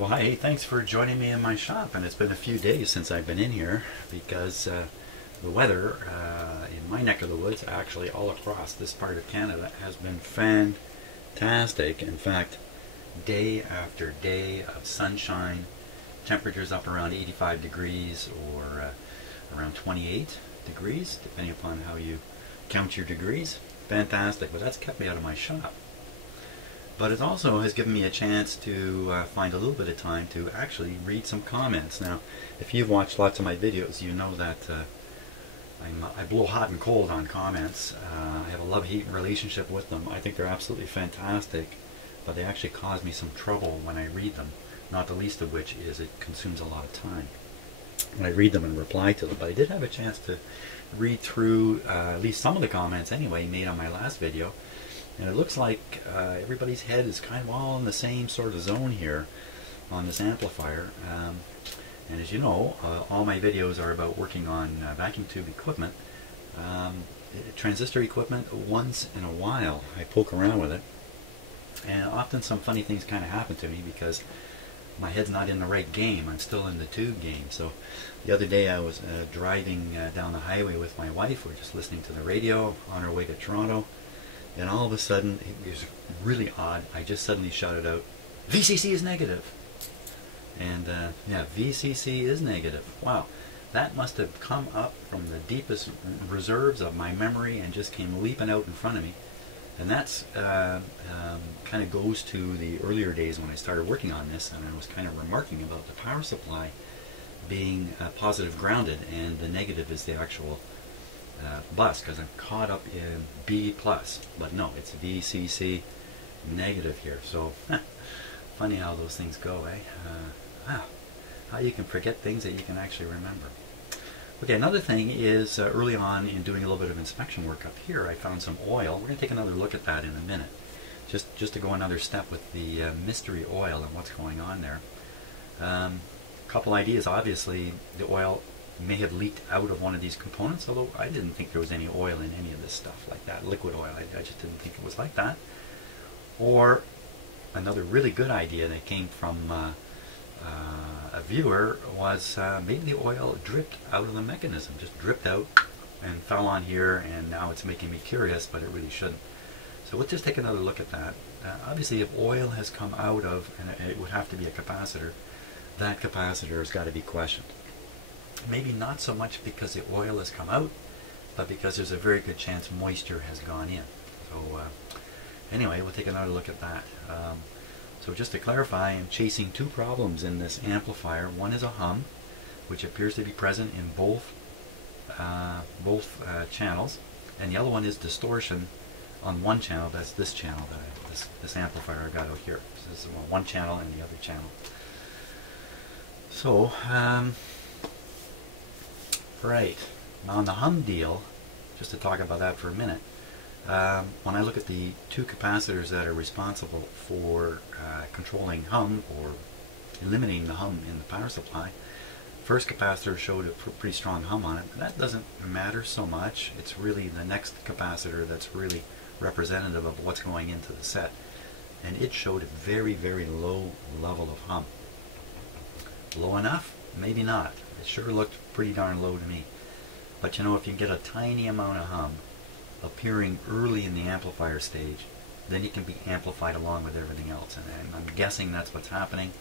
Well, hi, thanks for joining me in my shop. And it's been a few days since I've been in here because the weather in my neck of the woods, actually all across this part of Canada, has been fantastic. In fact, day after day of sunshine, temperatures up around 85 degrees or around 28 degrees, depending upon how you count your degrees. Fantastic, but that's kept me out of my shop. But it also has given me a chance to find a little bit of time to actually read some comments. Now, if you've watched lots of my videos, you know that I blow hot and cold on comments. I have a love-hate relationship with them. I think they're absolutely fantastic, but they actually cause me some trouble when I read them, not the least of which is it consumes a lot of time when I read them and reply to them. But I did have a chance to read through at least some of the comments anyway made on my last video. And it looks like everybody's head is kind of all in the same sort of zone here on this amplifier. And as you know, all my videos are about working on vacuum tube equipment. Transistor equipment, once in a while I poke around with it. And often some funny things kind of happen to me because my head's not in the right game. I'm still in the tube game. So the other day I was driving down the highway with my wife. We're just listening to the radio on our way to Toronto. And all of a sudden, it was really odd, I just suddenly shouted out, VCC is negative. And yeah, VCC is negative. Wow, that must have come up from the deepest reserves of my memory and just came leaping out in front of me. And that's kind of goes to the earlier days when I started working on this, and I was kind of remarking about the power supply being positive grounded and the negative is the actual bus, because I'm caught up in B+, but no, it's VCC negative here. So funny how those things go, eh? Wow, how you can forget things that you can actually remember. Okay, another thing is early on in doing a little bit of inspection work up here, I found some oil. We're going to take another look at that in a minute, just to go another step with the mystery oil and what's going on there. Couple ideas. Obviously, the oil may have leaked out of one of these components, although I didn't think there was any oil in any of this stuff like that, liquid oil. I just didn't think it was like that. Or another really good idea that came from a viewer was maybe the oil dripped out of the mechanism, just dripped out and fell on here, and now it's making me curious, but it really shouldn't. So let's just take another look at that. Obviously, if oil has come out of, and it would have to be a capacitor, that capacitor has got to be questioned. Maybe not so much because the oil has come out, but because there's a very good chance moisture has gone in. So anyway, we'll take another look at that. So just to clarify, I'm chasing two problems in this amplifier. One is a hum, which appears to be present in both channels, and the other one is distortion on one channel. That's this channel, this amplifier I got out here. So this is one channel and the other channel. So right, now on the hum deal, just to talk about that for a minute, when I look at the two capacitors that are responsible for controlling hum or eliminating the hum in the power supply, first capacitor showed a pretty strong hum on it, but that doesn't matter so much. It's really the next capacitor that's really representative of what's going into the set, and it showed a very, very low level of hum. Low enough? Maybe not. It sure looked pretty darn low to me. But you know, if you get a tiny amount of hum appearing early in the amplifier stage, then it can be amplified along with everything else. And I'm guessing that's what's happening.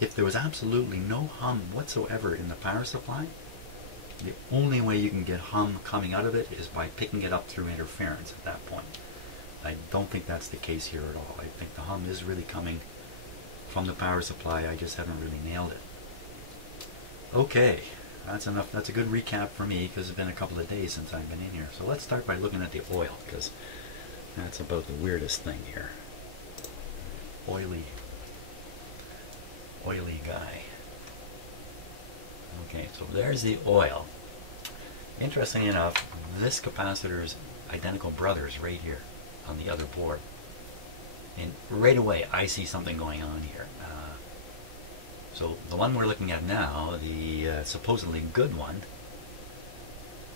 If there was absolutely no hum whatsoever in the power supply, the only way you can get hum coming out of it is by picking it up through interference at that point. I don't think that's the case here at all. I think the hum is really coming from the power supply. I just haven't really nailed it. Okay, that's enough. That's a good recap for me because it's been a couple of days since I've been in here. So let's start by looking at the oil, because that's about the weirdest thing here. Oily guy. Okay, so there's the oil. Interesting enough, this capacitor's identical brothers right here on the other board. And right away I see something going on here. So the one we're looking at now, the supposedly good one,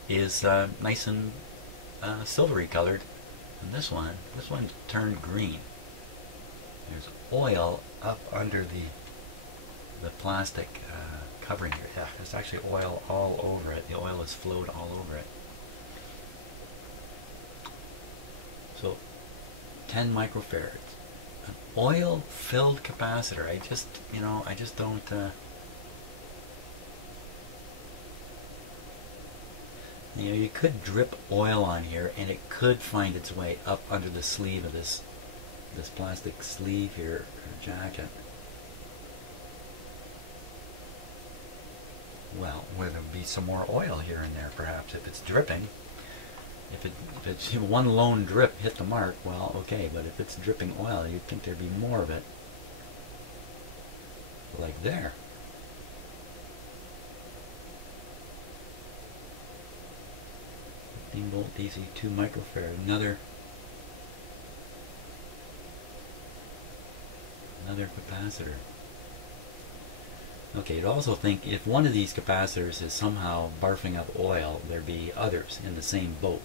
is nice and silvery colored, and this one turned green. There's oil up under the the plastic covering here. Yeah, there's actually oil all over it. The oil has flowed all over it. So 10 microfarads. An oil-filled capacitor. I just don't... you could drip oil on here and it could find its way up under the sleeve of this plastic sleeve here, or jacket. Well, where there'll be some more oil here and there, perhaps, if it's dripping. If it's one lone drip hit the mark, well, okay, but if it's dripping oil, you'd think there'd be more of it. Like there. Volt DC 2 microfarad, another capacitor. Okay, you'd also think if one of these capacitors is somehow barfing up oil, there'd be others in the same boat.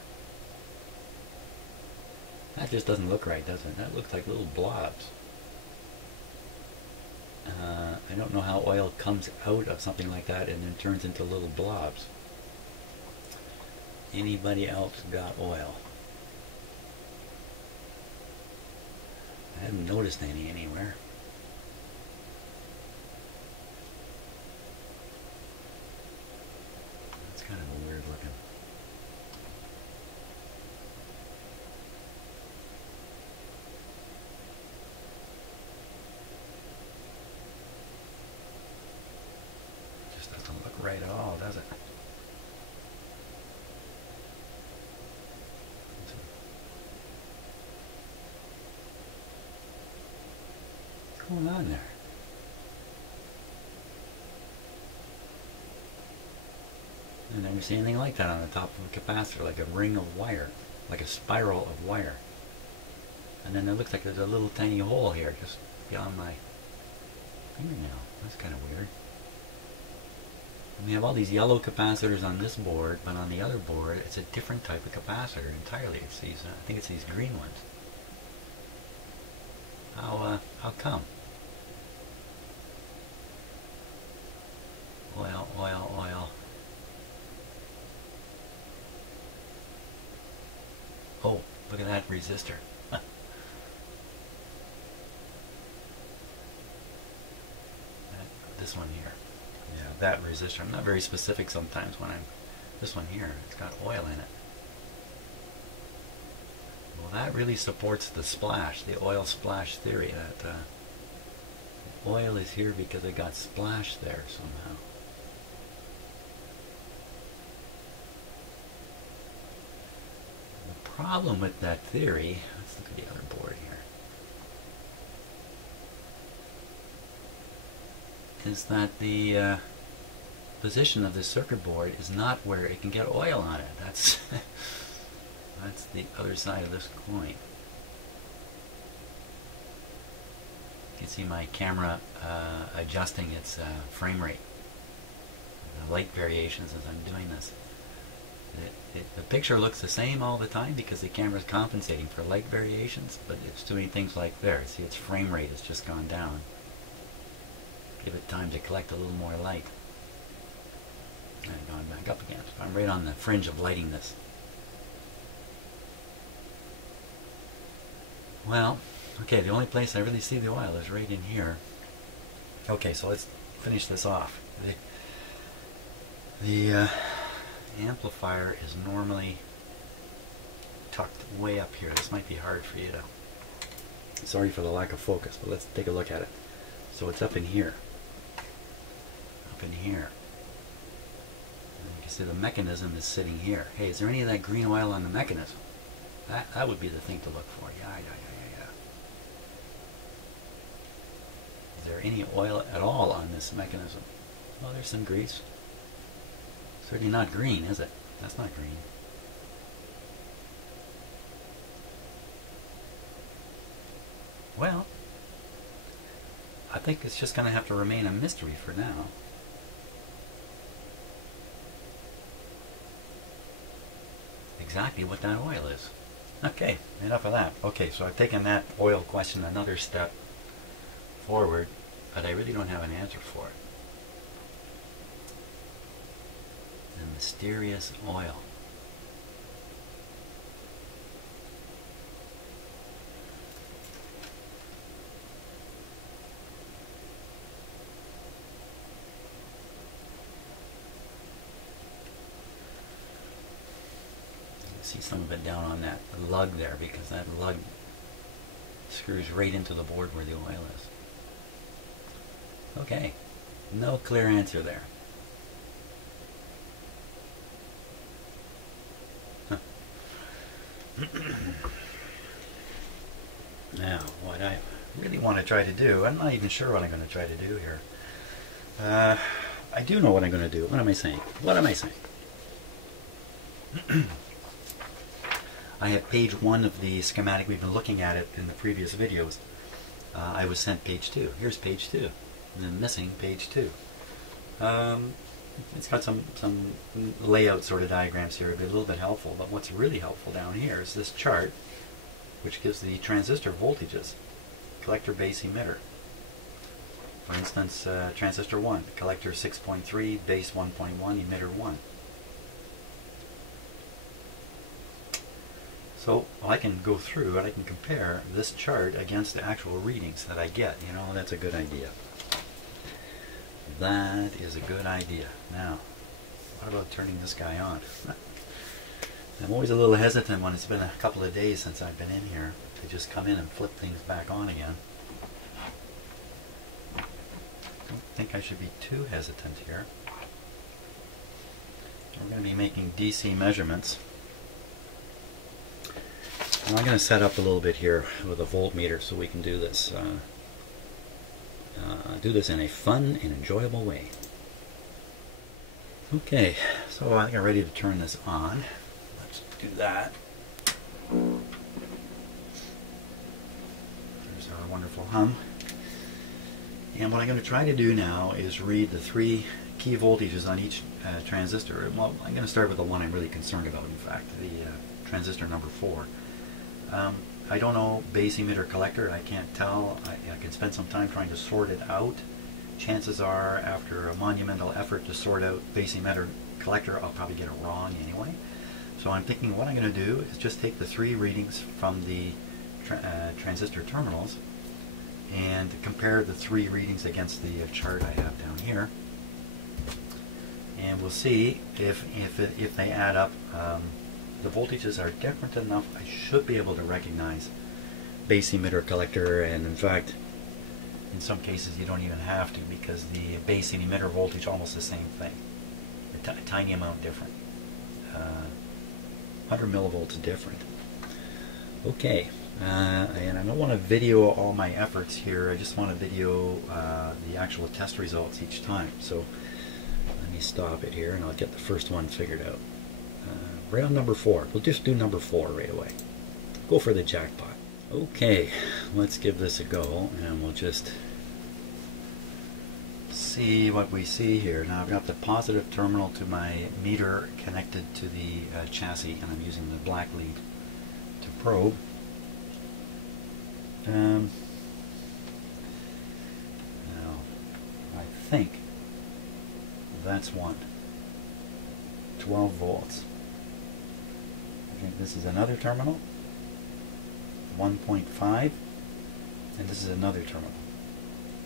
That just doesn't look right, does it? That looks like little blobs. I don't know how oil comes out of something like that and then turns into little blobs. Anybody else got oil? I haven't noticed any anywhere. That's kind of a weird looking. Just doesn't look right at all, does it? What's going on there? I never seen anything like that on the top of a capacitor, like a ring of wire, like a spiral of wire. And then it looks like there's a little tiny hole here, just beyond my fingernail. That's kind of weird. And we have all these yellow capacitors on this board, but on the other board, it's a different type of capacitor entirely. It's these, I think it's these green ones. How come? Oil, oil, oil. Oh, look at that resistor. This one here. Yeah, that resistor. I'm not very specific sometimes when I'm... This one here, it's got oil in it. Well, that really supports the splash, the oil splash theory. That oil is here because it got splashed there somehow. The problem with that theory, let's look at the other board here, is that the position of this circuit board is not where it can get oil on it. That's that's the other side of this coin. You can see my camera adjusting its frame rate, the light variations as I'm doing this. The picture looks the same all the time because the camera is compensating for light variations, but it's doing things like there. See, its frame rate has just gone down. Give it time to collect a little more light. And gone back up again. So I'm right on the fringe of lighting this. Well, okay, the only place I really see the oil is right in here. Okay, so let's finish this off. The amplifier is normally tucked way up here. This might be hard for you to... Sorry for the lack of focus, but let's take a look at it. So it's up in here. Up in here. And you can see the mechanism is sitting here. Hey, is there any of that green oil on the mechanism? That would be the thing to look for. Yeah. Is there any oil at all on this mechanism? Well, there's some grease. Certainly not green, is it? That's not green. Well, I think it's just going to have to remain a mystery for now. Exactly what that oil is. Okay, enough of that. Okay, so I've taken that oil question another step forward. but I really don't have an answer for it. The mysterious oil. See some of it down on that lug there, because that lug screws right into the board where the oil is. Okay, no clear answer there. Now, what I really want to try to do, I'm not even sure what I'm going to try to do here. I do know what I'm going to do. What am I saying? What am I saying? I have page 1 of the schematic. We've been looking at it in the previous videos. I was sent page 2. Here's page 2. And then missing page 2. It's got some layout sort of diagrams here, a little bit helpful. But what's really helpful down here is this chart, which gives the transistor voltages. Collector, base, emitter. For instance, transistor 1, collector 6.3, base 1.1, emitter 1. So I can go through and I can compare this chart against the actual readings that I get. You know, that's a good idea. That is a good idea. Now, what about turning this guy on? I'm always a little hesitant when it's been a couple of days since I've been in here to just come in and flip things back on again. I don't think I should be too hesitant here. We're going to be making DC measurements. And I'm going to set up a little bit here with a voltmeter so we can do this in a fun and enjoyable way. Okay, so I think I'm ready to turn this on. Let's do that. There's our wonderful hum. And what I'm going to try to do now is read the 3 key voltages on each transistor. Well, I'm going to start with the one I'm really concerned about, in fact, the transistor number 4. I don't know base, emitter, collector. I can't tell. I can spend some time trying to sort it out. Chances are, after a monumental effort to sort out base, emitter, collector, I'll probably get it wrong anyway. So I'm thinking what I'm going to do is just take the 3 readings from the transistor terminals and compare the 3 readings against the chart I have down here. And we'll see if they add up. The voltages are different enough, I should be able to recognize base, emitter, collector, and in fact, in some cases you don't even have to, because the base and emitter voltage are almost the same thing. A tiny amount different. 100 millivolts different. Okay, and I don't want to video all my efforts here, I just want to video the actual test results each time. So let me stop it here and I'll get the first one figured out. Right on number 4. We'll just do number 4 right away. Go for the jackpot. Okay, let's give this a go and we'll just see what we see here. Now I've got the positive terminal to my meter connected to the chassis, and I'm using the black lead to probe. Now I think that's 12 volts. I think this is another terminal, 1.5, and this is another terminal,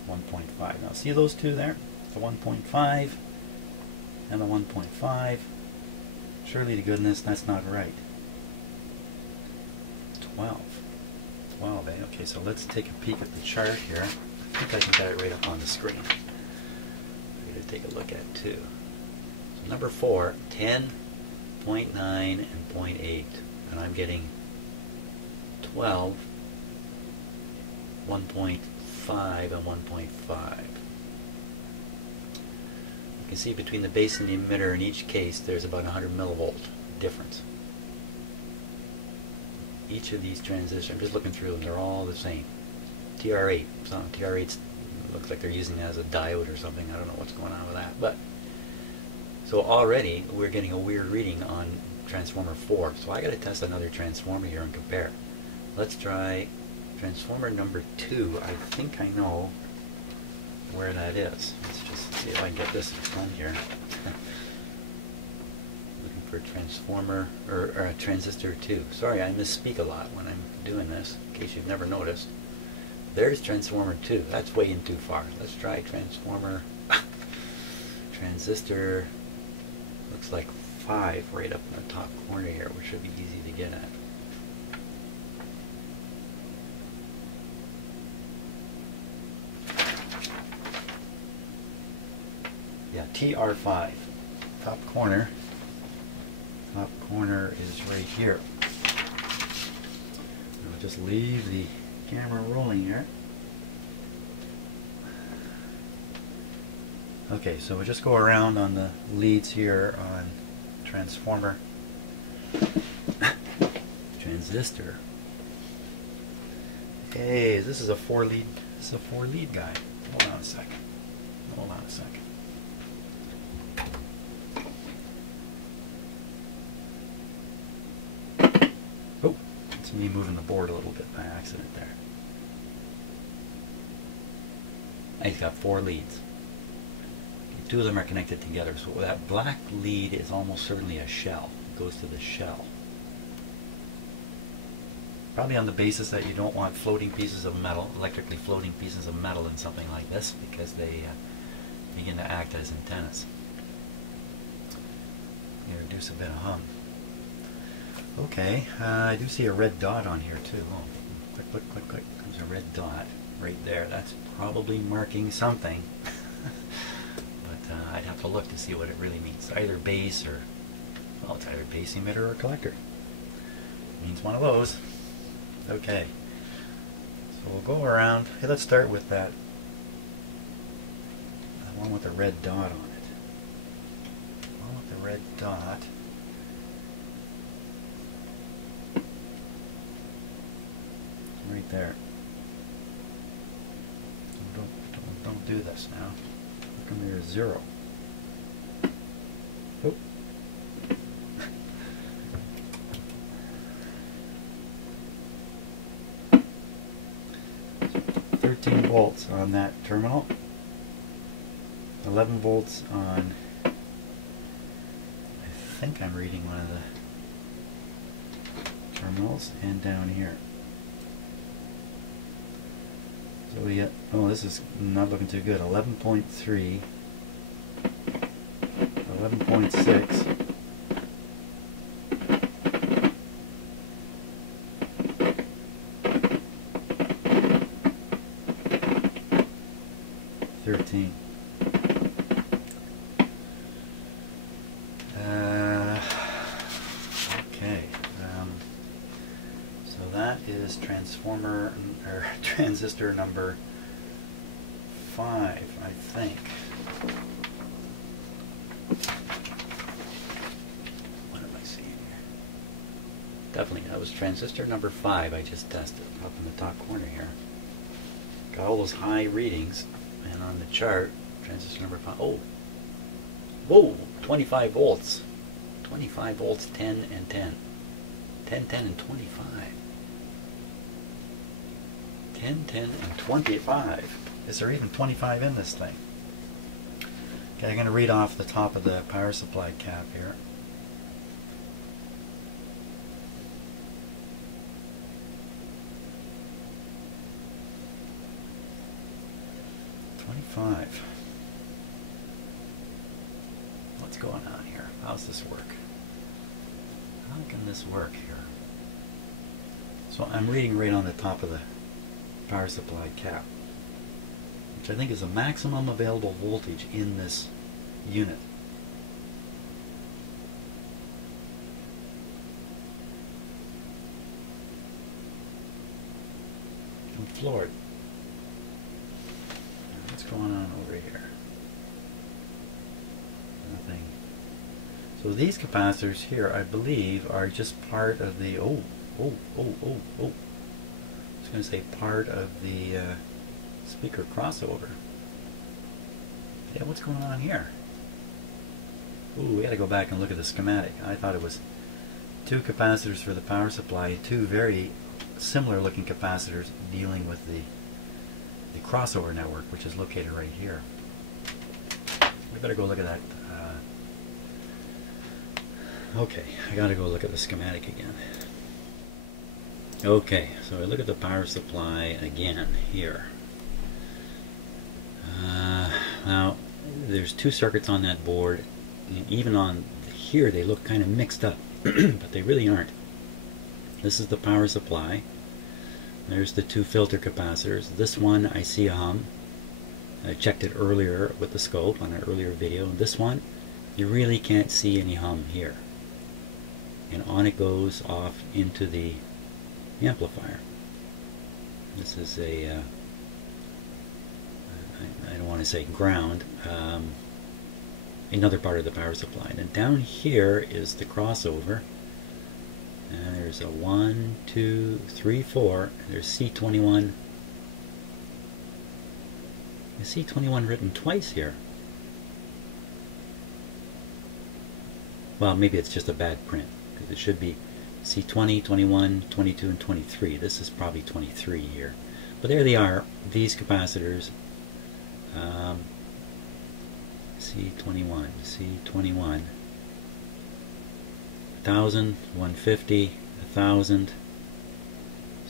1.5. Now see those two there? The 1.5 and the 1.5. Surely to goodness that's not right. 12, eh? Okay, so let's take a peek at the chart here. I think I can get it right up on the screen. I'm going to take a look at it too. So number 4, 10, 0.9 and 0.8, and I'm getting 12, 1.5 and 1.5. You can see between the base and the emitter in each case there's about 100 millivolt difference. Each of these transistors, I'm just looking through them, they're all the same. TR8, some TR8s looks like they're using it as a diode or something. I don't know what's going on with that, but so already we're getting a weird reading on transformer 4. So I got to test another transformer here and compare. Let's try transformer number 2. I think I know where that is. Let's just see if I can get this done here. Looking for a transformer, or a transistor 2. Sorry, I misspeak a lot when I'm doing this, in case you've never noticed. There's transformer 2. That's way in too far. Let's try transformer, transistor, looks like 5 right up in the top corner here, which should be easy to get at. Yeah, TR5. Top corner. Top corner is right here. I'll just leave the camera rolling here. Okay, so we'll just go around on the leads here on transformer, transistor. Hey, this is a 4-lead. This is a 4-lead guy. Hold on a second. Hold on a second. Oh, it's me moving the board a little bit by accident there. He's got 4 leads. 2 of them are connected together, so that black lead is almost certainly a shell. It goes to the shell. Probably on the basis that you don't want floating pieces of metal, electrically floating pieces of metal in something like this, because they begin to act as antennas. You reduce a bit of hum. Okay, I do see a red dot on here too. Oh, click, click, click, click. There's a red dot right there. That's probably marking something. I'd have to look to see what it really means. Either base or, well, it's either base emitter or collector. It means one of those. Okay. So we'll go around. Hey, let's start with that. The one with the red dot on it. The one with the red dot. Right there. Don't do this now. How come there's 0? Oh. 13 volts on that terminal. 11 volts on, I think I'm reading one of the terminals, and down here. So we get, oh, this is not looking too good. 11.3, 11.6, okay. So that is transformer or transistor number 5, I think. What am I seeing here? Definitely, that was transistor number 5 I just tested up in the top corner here. Got all those high readings, and on the chart, transistor number 5, oh, whoa, 25 volts. 25 volts, 10 and 10. 10, 10, and 25. 10, 10, and 25. Is there even 25 in this thing? Okay, I'm going to read off the top of the power supply cap here. What's going on here? How's this work? How can this work here? So I'm reading right on the top of the power supply cap, which I think is the maximum available voltage in this unit. I'm floored. What's going on over here? Nothing. So these capacitors here, I believe, are just part of the, I was going to say part of the speaker crossover. Yeah, what's going on here? Ooh, we got to go back and look at the schematic. I thought it was 2 capacitors for the power supply, 2 very similar looking capacitors dealing with the crossover network, which is located right here. We better go look at that. Okay, I gotta go look at the schematic again. Okay, so I look at the power supply again here. Now, there's two circuits on that board, and even on here they look kind of mixed up, but they really aren't. This is the power supply. There's the two filter capacitors. This one I see a hum. I checked it earlier with the scope on an earlier video. This one, you really can't see any hum here. And on it goes off into the amplifier. This is a I don't want to say ground, another part of the power supply. And down here is the crossover, and there's a 1, 2, 3, 4. There's C21. There's C21 written twice here. Well, maybe it's just a bad print, because it should be C20, 21, 22, and 23. This is probably 23 here. But there they are, these capacitors. C21, C21, 1000, 150, 1000,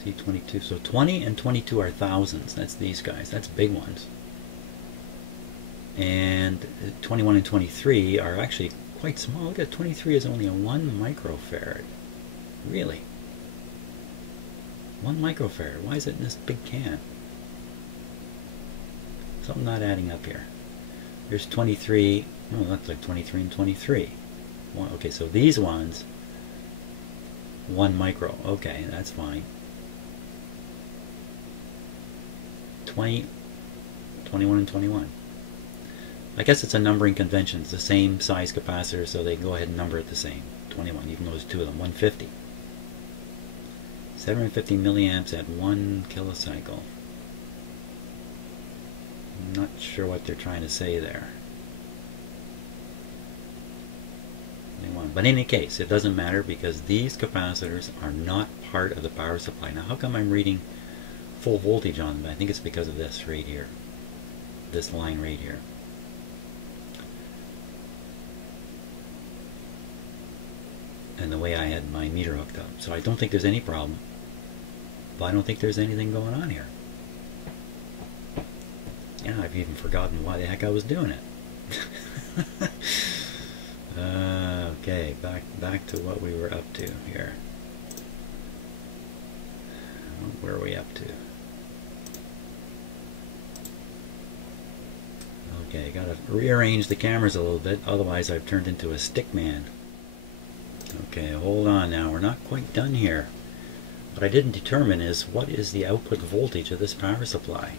C22. So 20 and 22 are thousands. That's these guys. That's big ones. And 21 and 23 are actually quite small. Look at 23 is only a 1 microfarad. Really? 1 microfarad. Why is it in this big can? Something not adding up here. There's 23. Oh, that's like 23 and 23. Okay, so these ones, 1 micro. Okay, that's fine. 20, 21, and 21. I guess it's a numbering convention. It's the same size capacitor, so they go ahead and number it the same. 21, even though there's two of them. 150. 750 milliamps at 1 kilocycle. I'm not sure what they're trying to say there. 21. But in any case, it doesn't matter because these capacitors are not part of the power supply. Now, how come I'm reading full voltage on them? I think it's because of this right here. This line right here. And the way I had my meter hooked up. So I don't think there's any problem. But I don't think there's anything going on here. Yeah, I've even forgotten why the heck I was doing it. Okay, back to what we were up to here. Where are we up to? Okay, gotta rearrange the cameras a little bit, otherwise I've turned into a stick man. Okay, hold on now, we're not quite done here. What I didn't determine is what is the output voltage of this power supply.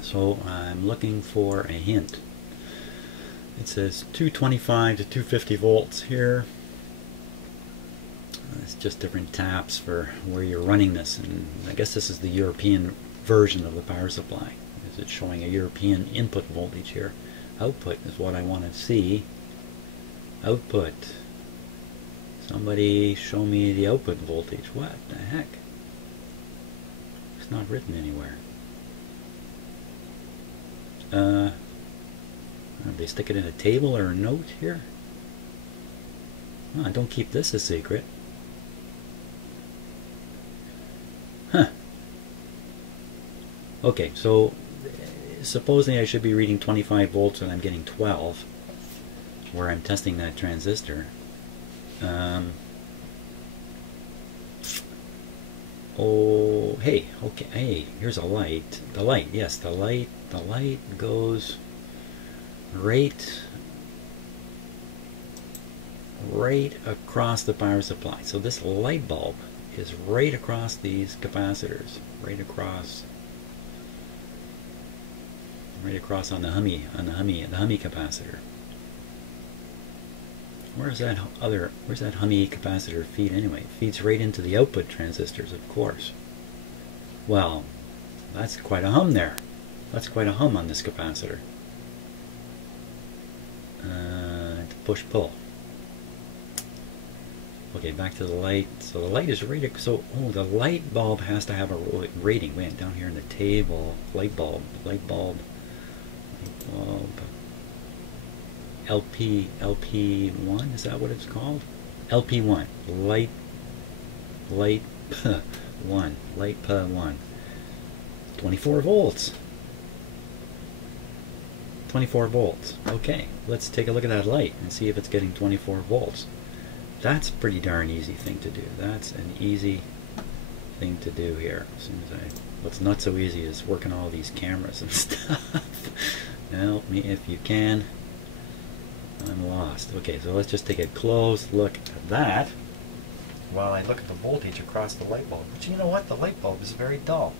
So I'm looking for a hint. It says 225 to 250 volts here. It's just different taps for where you're running this, and I guess this is the European version of the power supply. It's showing a European input voltage here. Output is what I want to see. Output. Somebody show me the output voltage. What the heck? It's not written anywhere. Did they stick it in a table or a note here? Oh, don't keep this a secret. Huh. Okay, so supposing I should be reading 25 volts and I'm getting 12, where I'm testing that transistor. Oh, hey, okay, hey, here's a light. The light, yes, the light goes right across the power supply. So this light bulb is right across these capacitors, right across on the Hummy capacitor. Where's that Hummy capacitor feed anyway? It feeds right into the output transistors, of course. Well, that's quite a hum there. That's quite a hum on this capacitor. Push-pull. Okay, back to the light. So the light is rated. So, oh, the light bulb has to have a rating. Wait, down here in the table, light bulb, LP1. Is that what it's called? LP1, light 1, light 1. 24 volts. 24 volts. Okay, let's take a look at that light and see if it's getting 24 volts. That's a pretty darn easy thing to do. That's an easy thing to do here. As soon as what's not so easy is working all these cameras and stuff. Help me if you can. I'm lost. Okay, so let's just take a close look at that while I look at the voltage across the light bulb. But you know what? The light bulb is very dull.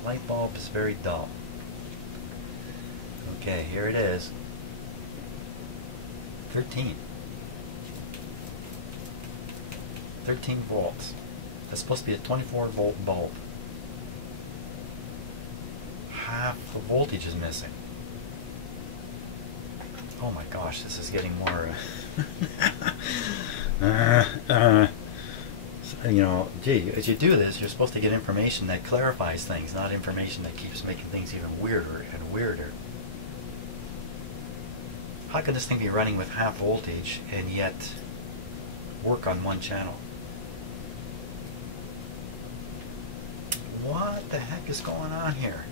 The light bulb is very dull. Okay, here it is. 13 volts. That's supposed to be a 24 volt bulb. Half the voltage is missing. Oh my gosh, this is getting more you know, gee, as you do this, you're supposed to get information that clarifies things, not information that keeps making things even weirder and weirder. How could this thing be running with half voltage and yet work on one channel? What the heck is going on here?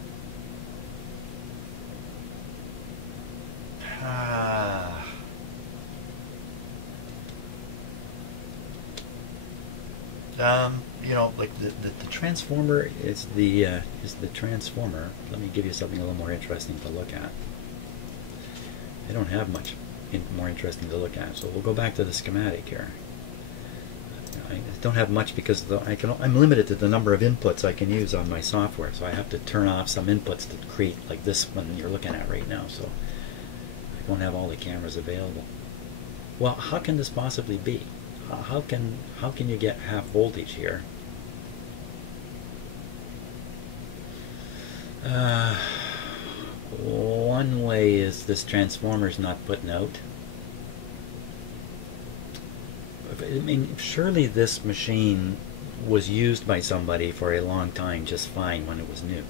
You know, like the transformer is the transformer. Let me give you something a little more interesting to look at. I don't have much more interesting to look at, so we'll go back to the schematic here. I don't have much because I'm limited to the number of inputs I can use on my software, so I have to turn off some inputs to create, like this one you're looking at right now, so I don't have all the cameras available. Well, how can this possibly be? How can you get half voltage here? One way is this transformer's not putting out. I mean, surely this machine was used by somebody for a long time just fine when it was new.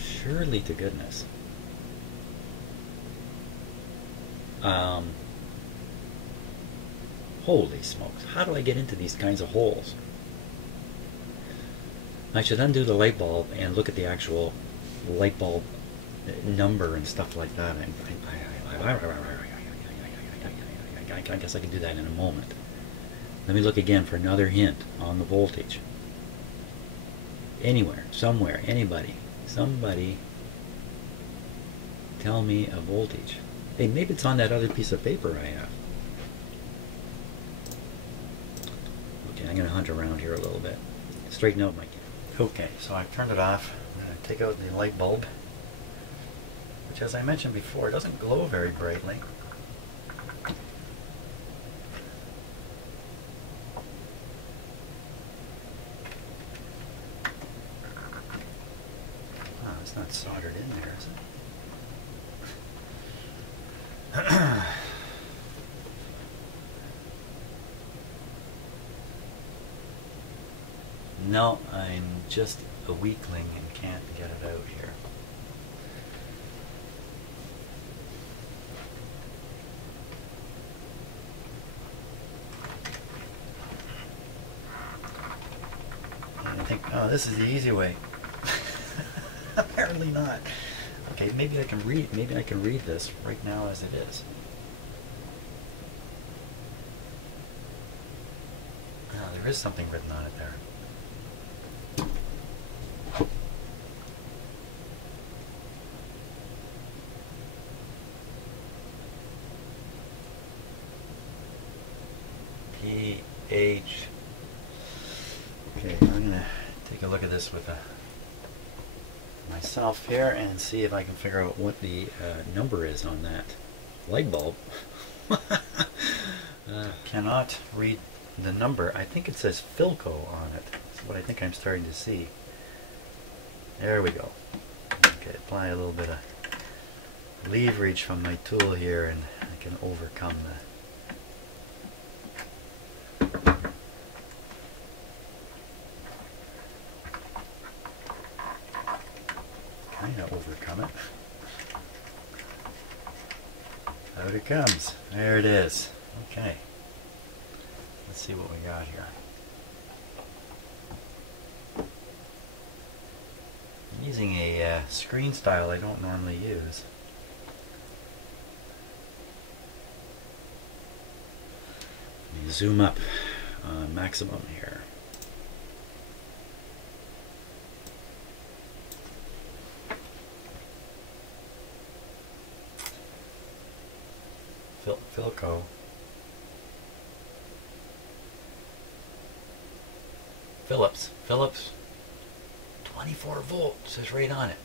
Surely to goodness. Holy smokes, how do I get into these kinds of holes? I should undo the light bulb and look at the actual light bulb number and stuff like that. I guess I can do that in a moment. Let me look again for another hint on the voltage. Anywhere, somewhere, anybody, somebody tell me a voltage. Hey, maybe it's on that other piece of paper I have. Okay, I'm going to hunt around here a little bit. Straighten out my camera. Okay, so I've turned it off. I'm going to take out the light bulb, which, as I mentioned before, doesn't glow very brightly. Oh, it's not soldered in there, is it? No, I'm just a weakling and can't get it out here. And I think, oh, this is the easy way. Apparently not. Okay, maybe I can read this right now as it is. Oh, there is something written on it there. PH. Okay, I'm gonna take a look at this with myself here and see if I can figure out what the number is on that light bulb. Cannot read the number. I think it says Philco on it. That's what I think I'm starting to see. There we go. Okay, apply a little bit of leverage from my tool here and I can overcome overcome it. Out it comes. There it is. Okay. Let's see what we got here. I'm using a screen style I don't normally use. Let me zoom up maximum here. Philco. Phillips, 24 volt, says right on it.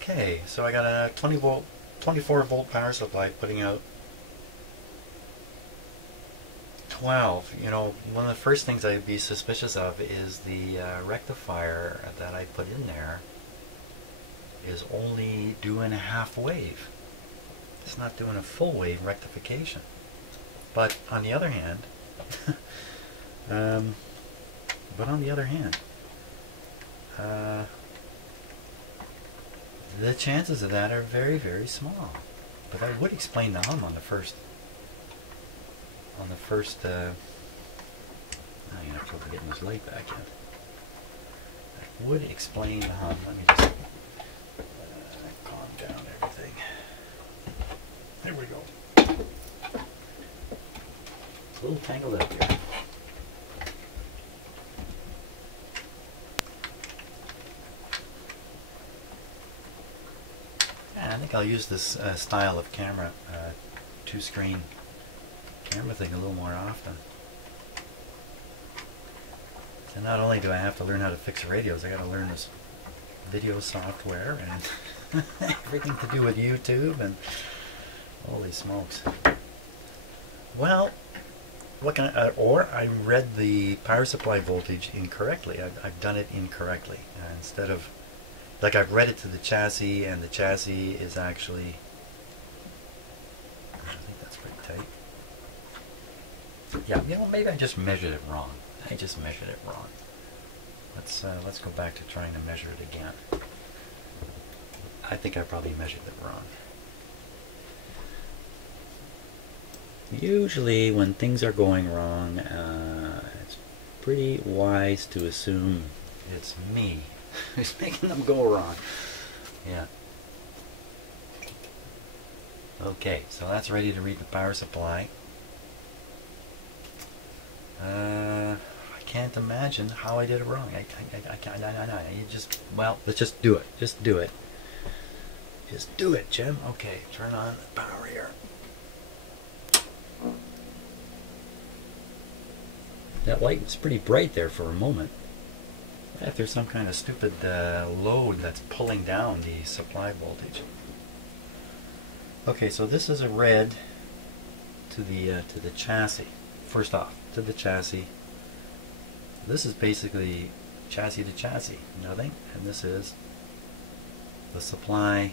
Okay, so I got a 24 volt power supply putting out 12. You know, one of the first things I'd be suspicious of is the rectifier that I put in there is only doing a half wave. It's not doing a full wave rectification. But on the other hand, the chances of that are very, very small. But I would explain the hum on the first. Now you have trouble getting this light back in. I would explain the hum. Let me just calm down everything. There we go. It's a little tangled up here. Yeah, I think I'll use this style of camera, two-screen camera thing a little more often. So not only do I have to learn how to fix radios, I got to learn this video software and everything to do with YouTube and holy smokes. Well, what can or I read the power supply voltage incorrectly. I've done it incorrectly. Instead of, like, I've read it to the chassis, and the chassis is actually, I think that's pretty tight. Yeah, you know, maybe I just measured it wrong. Let's go back to trying to measure it again. I think I probably measured it wrong. Usually when things are going wrong, it's pretty wise to assume it's me who's making them go wrong. Yeah. Okay, so that's ready to read the power supply. I can't imagine how I did it wrong. I can't. You just, well, let's just do it. Just do it. Just do it, Jim. Okay, turn on the power here. That light was pretty bright there for a moment. If there's some kind of stupid load that's pulling down the supply voltage. Okay, so this is a red to the chassis. First off, to the chassis. This is basically chassis to chassis, nothing, and this is the supply.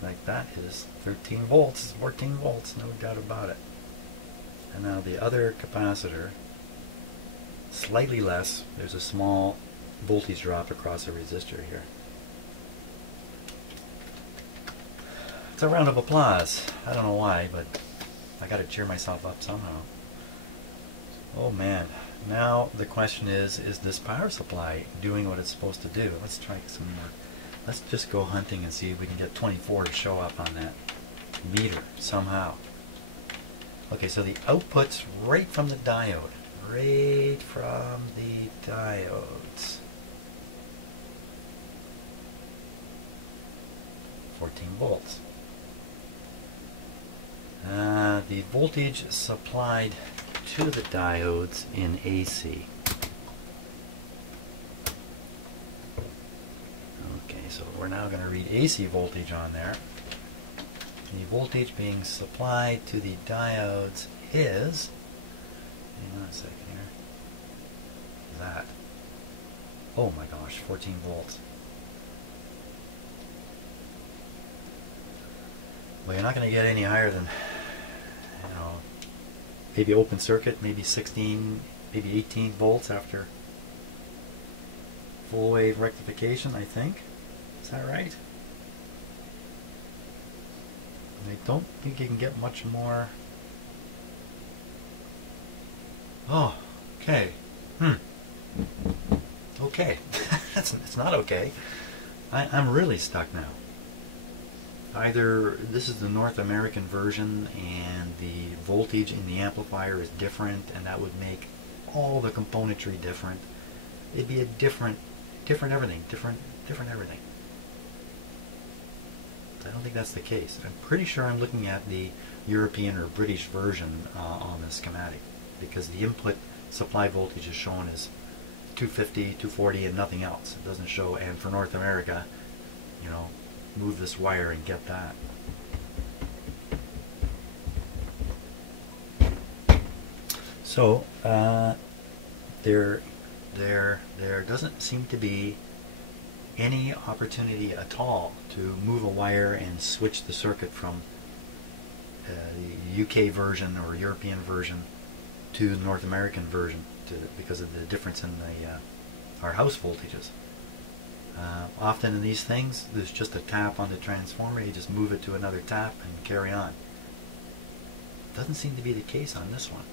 Like that is 13 volts, 14 volts, no doubt about it. And now the other capacitor, slightly less. There's a small voltage drop across the resistor here. It's a round of applause. I don't know why, but I got to cheer myself up somehow. Oh man. Now the question is this power supply doing what it's supposed to do? Let's try some more. Let's just go hunting and see if we can get 24 to show up on that meter somehow. Okay, so the output's right from the diode. Right from the diodes. 14 volts. The voltage supplied to the diodes in AC. Okay, so we're now going to read AC voltage on there. The voltage being supplied to the diodes is, hang on a second here, that, oh my gosh, 14 volts. Well, you're not going to get any higher than, you know, maybe open circuit, maybe 16, maybe 18 volts after full wave rectification, I think. Is that right? I don't think you can get much more. Oh, okay. Okay. It's not okay. I'm really stuck now. Either this is the North American version and the voltage in the amplifier is different, and that would make all the componentry different. It'd be a different everything, different everything. I don't think that's the case. I'm pretty sure I'm looking at the European or British version on the schematic, because the input supply voltage is shown as 250, 240 and nothing else. It doesn't show, and for North America, you know, move this wire and get that. So there doesn't seem to be any opportunity at all to move a wire and switch the circuit from the UK version or European version to the North American version, because of the difference in our house voltages. Often in these things, there's just a tap on the transformer. You just move it to another tap and carry on. Doesn't seem to be the case on this one.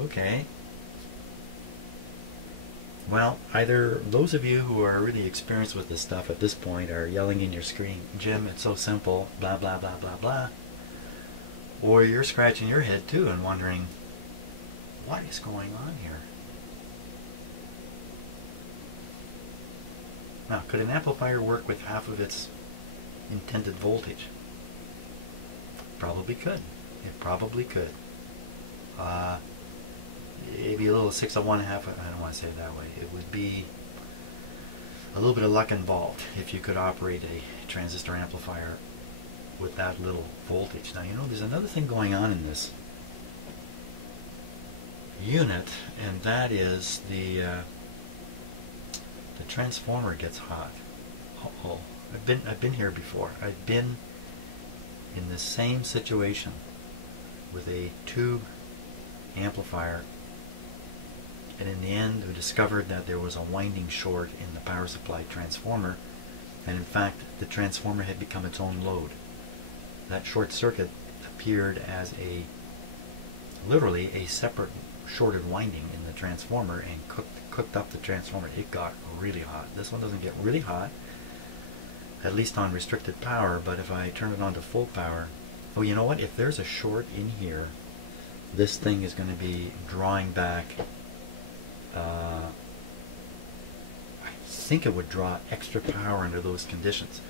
Okay. Well, either those of you who are really experienced with this stuff at this point are yelling in your screen, Jim, it's so simple, blah, blah, blah, blah, blah. Or you're scratching your head too and wondering, what is going on here? Now, could an amplifier work with half of its intended voltage? Probably could. It probably could. Maybe a little 6 of 1 half. I don't want to say it that way. It would be a little bit of luck involved if you could operate a transistor amplifier with that little voltage. Now, you know, there's another thing going on in this unit, and that is the transformer gets hot. Uh-oh. I've been here before. I've been in the same situation with a tube amplifier, and in the end we discovered that there was a winding short in the power supply transformer, and in fact the transformer had become its own load. That short circuit appeared as literally a separate shorted winding in the transformer and cooked up the transformer. It got really hot. This one doesn't get really hot, at least on restricted power, but if I turn it on to full power, oh, you know what? If there's a short in here, this thing is going to be drawing back. I think it would draw extra power under those conditions.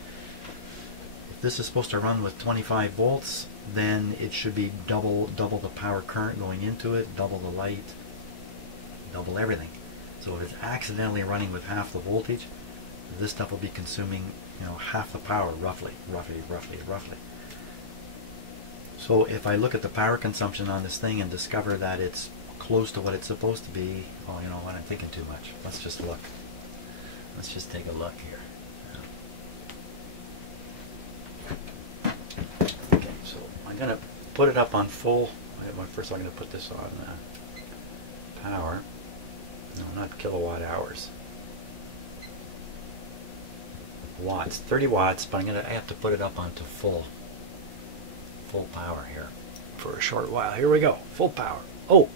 If this is supposed to run with 25 volts, then it should be double the power current going into it, double the light, double everything. So if it's accidentally running with half the voltage, this stuff will be consuming, you know, half the power, roughly. So if I look at the power consumption on this thing and discover that it's close to what it's supposed to be, oh, you know what, I'm thinking too much. Let's just look. Let's just take a look here. Okay, so I'm going to put it up on full. First I'm going to put this on power. No, not kilowatt hours. Watts, 30 watts, but I have to put it up onto full power here for a short while. Here we go, full power. Oh,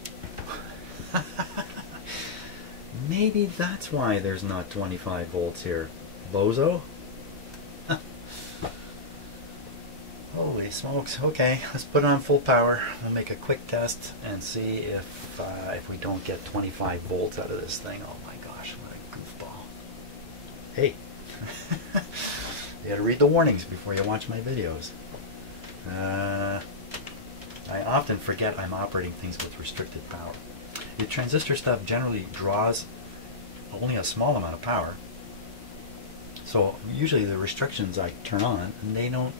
maybe that's why there's not 25 volts here, bozo. Holy smokes! Okay, let's put it on full power. We'll make a quick test and see if we don't get 25 volts out of this thing. Oh my gosh, what a goofball! Hey. You gotta read the warnings before you watch my videos. I often forget I'm operating things with restricted power. The transistor stuff generally draws only a small amount of power, so usually the restrictions I turn on, and they don't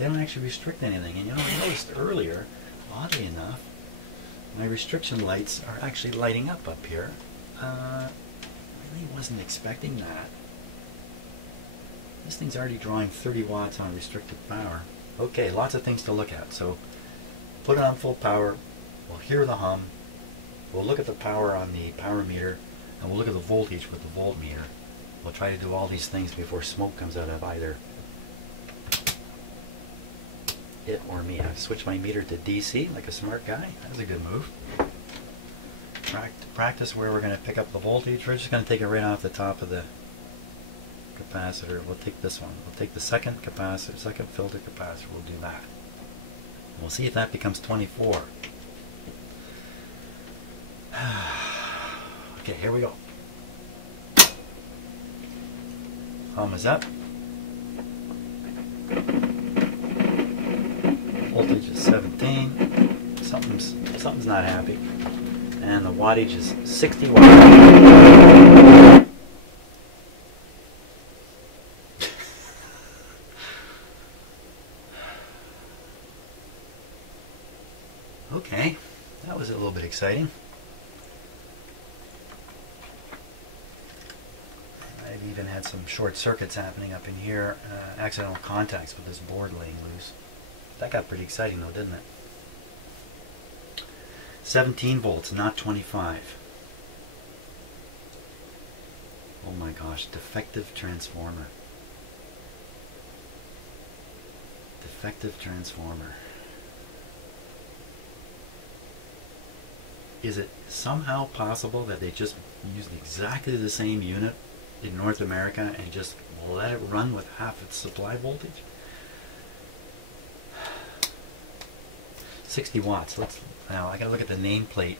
actually restrict anything. And you know, I noticed earlier, oddly enough, my restriction lights are actually lighting up here. I really wasn't expecting that. This thing's already drawing 30 watts on restricted power. Okay, lots of things to look at. So put it on full power. We'll hear the hum. We'll look at the power on the power meter, and we'll look at the voltage with the voltmeter. We'll try to do all these things before smoke comes out of either it or me. I've switched my meter to DC like a smart guy. That was a good move. Practice where we're going to pick up the voltage. We're just going to take it right off the top of the capacitor. We'll take this one. We'll take the second capacitor, second filter capacitor. We'll do that. We'll see if that becomes 24. Okay, here we go. Hum is up. Voltage is 17. Something's not happy. And the wattage is 60 watts. Okay, that was a little bit exciting. I've even had some short circuits happening up in here, accidental contacts with this board laying loose. That got pretty exciting though, didn't it? 17 volts, not 25. Oh my gosh, defective transformer. Defective transformer. Is it somehow possible that they just used exactly the same unit in North America and just let it run with half its supply voltage? 60 watts. Now I gotta look at the nameplate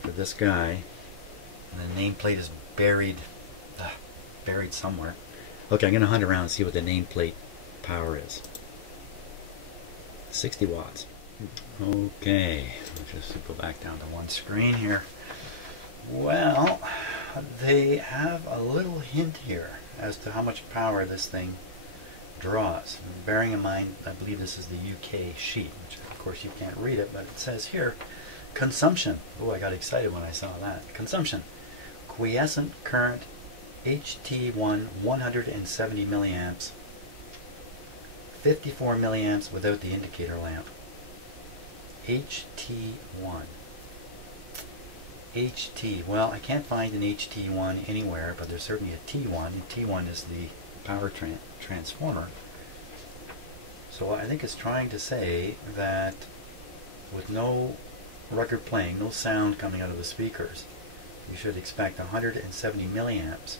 for this guy, and the nameplate is buried somewhere. Okay, I'm gonna hunt around and see what the nameplate power is. 60 watts. Okay, let's just go back down to one screen here. Well, they have a little hint here as to how much power this thing draws. Bearing in mind, I believe this is the UK sheet, which of course you can't read it, but it says here, consumption. Oh, I got excited when I saw that. Consumption. Quiescent current HT1 170 milliamps, 54 milliamps without the indicator lamp. HT1. HT. Well, I can't find an HT1 anywhere, but there's certainly a T1. T1 is the power transformer. So I think it's trying to say that with no record playing, no sound coming out of the speakers, you should expect 170 milliamps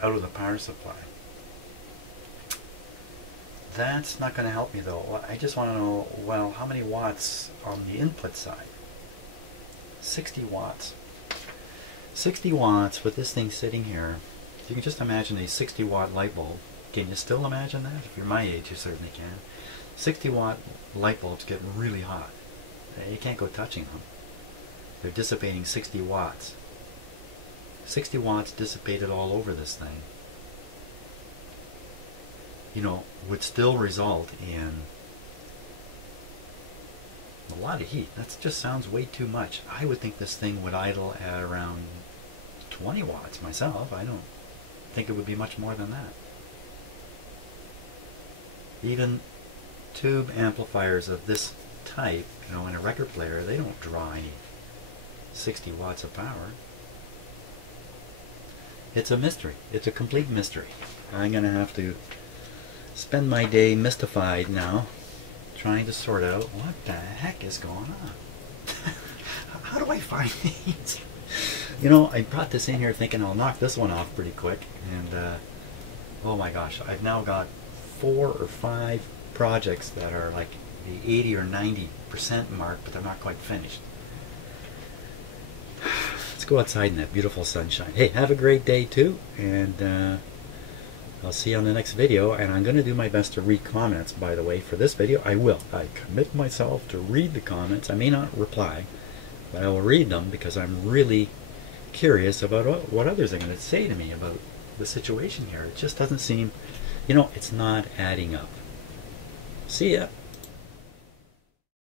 out of the power supply. That's not going to help me though. I just want to know, well, how many watts on the input side? 60 watts. 60 watts with this thing sitting here. You can just imagine a 60 watt light bulb. Can you still imagine that? If you're my age, you certainly can. 60 watt light bulbs get really hot. You can't go touching them. They're dissipating 60 watts. 60 watts dissipated all over this thing, you know, would still result in a lot of heat. That just sounds way too much. I would think this thing would idle at around 20 watts myself. I don't think it would be much more than that. Even tube amplifiers of this type, you know, in a record player, they don't draw any 60 watts of power. It's a mystery. It's a complete mystery. I'm going to have to spend my day mystified now, trying to sort out what the heck is going on. How do I find these? You know, I brought this in here thinking I'll knock this one off pretty quick, and oh my gosh, I've now got 4 or 5 projects that are like the 80 or 90% mark, but they're not quite finished. Let's go outside in that beautiful sunshine. Hey, have a great day too, and I'll see you on the next video. And I'm going to do my best to read comments, by the way, for this video. I will. I commit myself to read the comments. I may not reply, but I will read them because I'm really curious about what others are going to say to me about the situation here. It just doesn't seem, you know, it's not adding up. See ya.